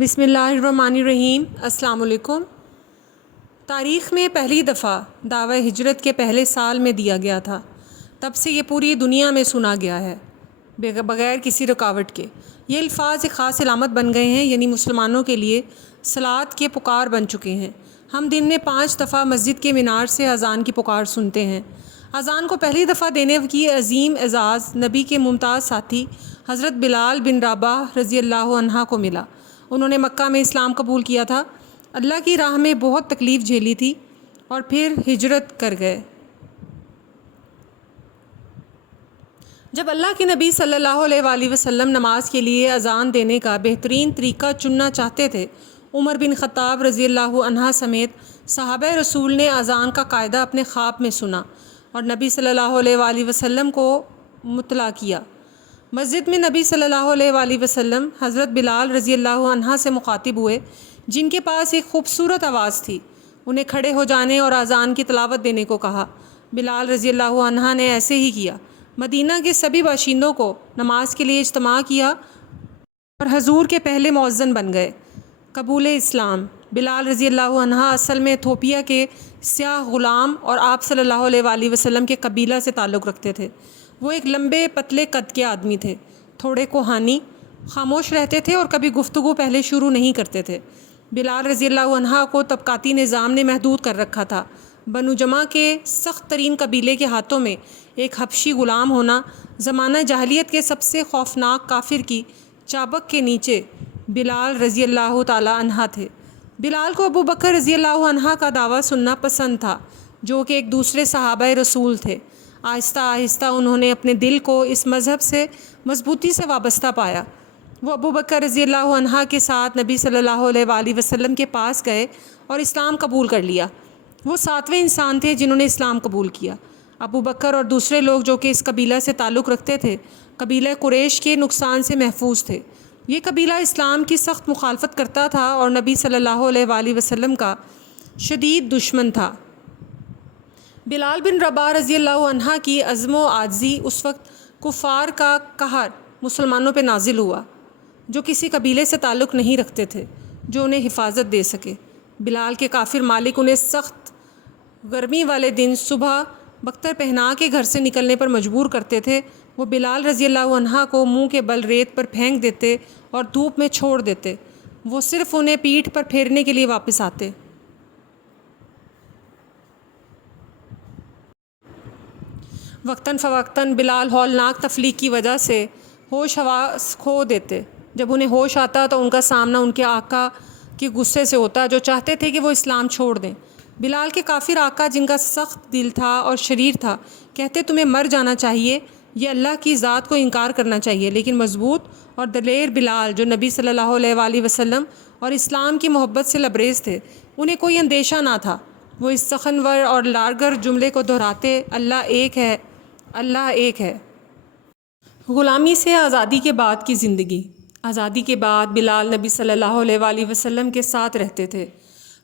بسم اللہ الرحمن الرحیم۔ السلام علیکم۔ تاریخ میں پہلی دفعہ دعوی ہجرت کے پہلے سال میں دیا گیا تھا، تب سے یہ پوری دنیا میں سنا گیا ہے بغیر کسی رکاوٹ کے۔ یہ الفاظ ایک خاص علامت بن گئے ہیں، یعنی مسلمانوں کے لیے صلات کے پکار بن چکے ہیں۔ ہم دن میں 5 دفعہ مسجد کے مینار سے اذان کی پکار سنتے ہیں۔ اذان کو پہلی دفعہ دینے کی عظیم اعزاز نبی کے ممتاز ساتھی حضرت بلال بن رباح رضی اللہ عنہ کو ملا۔ انہوں نے مکہ میں اسلام قبول کیا تھا، اللہ کی راہ میں بہت تکلیف جھیلی تھی اور پھر ہجرت کر گئے۔ جب اللہ کے نبی صلی اللہ علیہ وآلہ وسلم نماز کے لیے اذان دینے کا بہترین طریقہ چننا چاہتے تھے، عمر بن خطاب رضی اللہ عنہ سمیت صحابہ رسول نے اذان کا قاعدہ اپنے خواب میں سنا اور نبی صلی اللہ علیہ وآلہ وسلم کو مطلع کیا۔ مسجد میں نبی صلی اللہ علیہ وآلہ وسلم حضرت بلال رضی اللہ عنہ سے مخاطب ہوئے، جن کے پاس ایک خوبصورت آواز تھی۔ انہیں کھڑے ہو جانے اور اذان کی تلاوت دینے کو کہا۔ بلال رضی اللہ عنہ نے ایسے ہی کیا۔ مدینہ کے سبھی باشندوں کو نماز کے لیے اجتماع کیا اور حضور کے پہلے مؤذن بن گئے۔ قبول اسلام۔ بلال رضی اللہ عنہ اصل میں ایتھوپیا کے سیاہ غلام اور آپ صلی اللہ علیہ وآلہ وسلم کے قبیلہ سے تعلق رکھتے تھے۔ وہ ایک لمبے پتلے قد کے آدمی تھے، تھوڑے کوہانی، خاموش رہتے تھے اور کبھی گفتگو پہلے شروع نہیں کرتے تھے۔ بلال رضی اللہ عنہ کو طبقاتی نظام نے محدود کر رکھا تھا۔ بنو جمع کے سخت ترین قبیلے کے ہاتھوں میں ایک حبشی غلام ہونا زمانہ جاہلیت کے سب سے خوفناک کافر کی چابک کے نیچے بلال رضی اللہ تعالی عنہ تھے۔ بلال کو ابو بکر رضی اللہ عنہ کا دعویٰ سننا پسند تھا، جو کہ ایک دوسرے صحابہ رسول تھے۔ آہستہ آہستہ انہوں نے اپنے دل کو اس مذہب سے مضبوطی سے وابستہ پایا۔ وہ ابو بکر رضی اللہ عنہ کے ساتھ نبی صلی اللہ علیہ وآلہ وسلم کے پاس گئے اور اسلام قبول کر لیا۔ وہ 7ویں انسان تھے جنہوں نے اسلام قبول کیا۔ ابو بکر اور دوسرے لوگ جو کہ اس قبیلہ سے تعلق رکھتے تھے، قبیلہ قریش کے نقصان سے محفوظ تھے۔ یہ قبیلہ اسلام کی سخت مخالفت کرتا تھا اور نبی صلی اللہ علیہ وآلہ وسلم کا شدید دشمن تھا۔ بلال بن رباح رضی اللہ عنہ کی عزم و عاجزی اس وقت کفار کا قہر مسلمانوں پہ نازل ہوا، جو کسی قبیلے سے تعلق نہیں رکھتے تھے جو انہیں حفاظت دے سکے۔ بلال کے کافر مالک انہیں سخت گرمی والے دن صبح بختر پہنا کے گھر سے نکلنے پر مجبور کرتے تھے۔ وہ بلال رضی اللہ عنہ کو منہ کے بل ریت پر پھینک دیتے اور دھوپ میں چھوڑ دیتے۔ وہ صرف انہیں پیٹھ پر پھیرنے کے لیے واپس آتے۔ وقتاً فوقتاً بلال ہولناک تفلیق کی وجہ سے ہوش حواس کھو دیتے۔ جب انہیں ہوش آتا تو ان کا سامنا ان کے آقا کے غصے سے ہوتا، جو چاہتے تھے کہ وہ اسلام چھوڑ دیں۔ بلال کے کافر آقا، جن کا سخت دل تھا اور شریر تھا، کہتے تمہیں مر جانا چاہیے، یہ اللہ کی ذات کو انکار کرنا چاہیے۔ لیکن مضبوط اور دلیر بلال، جو نبی صلی اللہ علیہ وآلہ وسلم اور اسلام کی محبت سے لبریز تھے، انہیں کوئی اندیشہ نہ تھا۔ وہ اس سخنور اور لارگر جملے کو دہراتے، اللہ ایک ہے، اللہ ایک ہے۔ غلامی سے آزادی کے بعد کی زندگی۔ آزادی کے بعد بلال نبی صلی اللہ علیہ وآلہ وسلم کے ساتھ رہتے تھے۔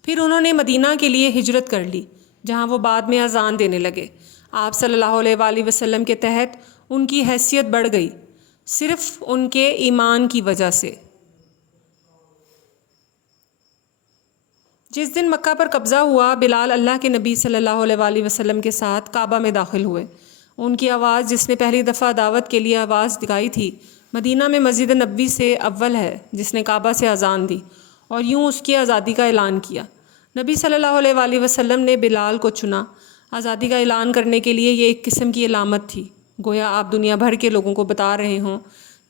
پھر انہوں نے مدینہ کے لیے ہجرت کر لی، جہاں وہ بعد میں اذان دینے لگے۔ آپ صلی اللہ علیہ وآلہ وسلم کے تحت ان کی حیثیت بڑھ گئی، صرف ان کے ایمان کی وجہ سے۔ جس دن مکہ پر قبضہ ہوا، بلال اللہ کے نبی صلی اللہ علیہ وآلہ وسلم کے ساتھ کعبہ میں داخل ہوئے۔ ان کی آواز، جس نے پہلی دفعہ دعوت کے لیے آواز دکھائی تھی، مدینہ میں مسجد نبوی سے اول ہے جس نے کعبہ سے اذان دی اور یوں اس کی آزادی کا اعلان کیا۔ نبی صلی اللہ علیہ وآلہ وسلم نے بلال کو چنا۔ آزادی کا اعلان کرنے کے لیے یہ ایک قسم کی علامت تھی، گویا آپ دنیا بھر کے لوگوں کو بتا رہے ہوں،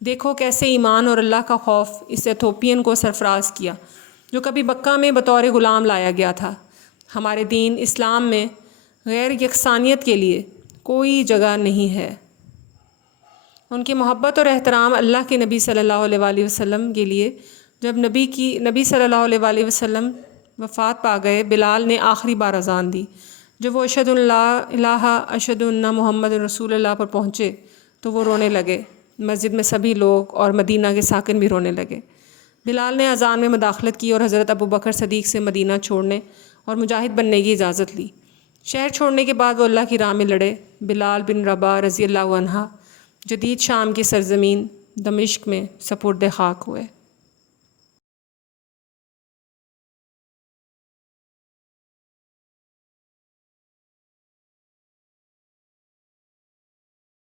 دیکھو کیسے ایمان اور اللہ کا خوف اس ایتھوپین کو سرفراز کیا، جو کبھی مکہ میں بطور غلام لایا گیا تھا۔ ہمارے دین اسلام میں غیر یکسانیت کے لیے کوئی جگہ نہیں ہے۔ ان کی محبت اور احترام اللہ کے نبی صلی اللہ علیہ وآلہ وسلم کے لیے، جب نبی صلی اللہ علیہ وآلہ وسلم وفات پا گئے، بلال نے آخری بار اذان دی۔ جب وہ اشہد ان لا الہ اشہد ان محمد رسول اللہ پر پہنچے تو وہ رونے لگے۔ مسجد میں سبھی لوگ اور مدینہ کے ساکن بھی رونے لگے۔ بلال نے اذان میں مداخلت کی اور حضرت ابو بکر صدیق سے مدینہ چھوڑنے اور مجاہد بننے کی اجازت لی۔ شہر چھوڑنے کے بعد وہ اللہ کی راہ میں لڑے۔ بلال بن رباح رضی اللہ عنہ جدید شام کی سرزمین دمشق میں سپرد خاک ہوئے۔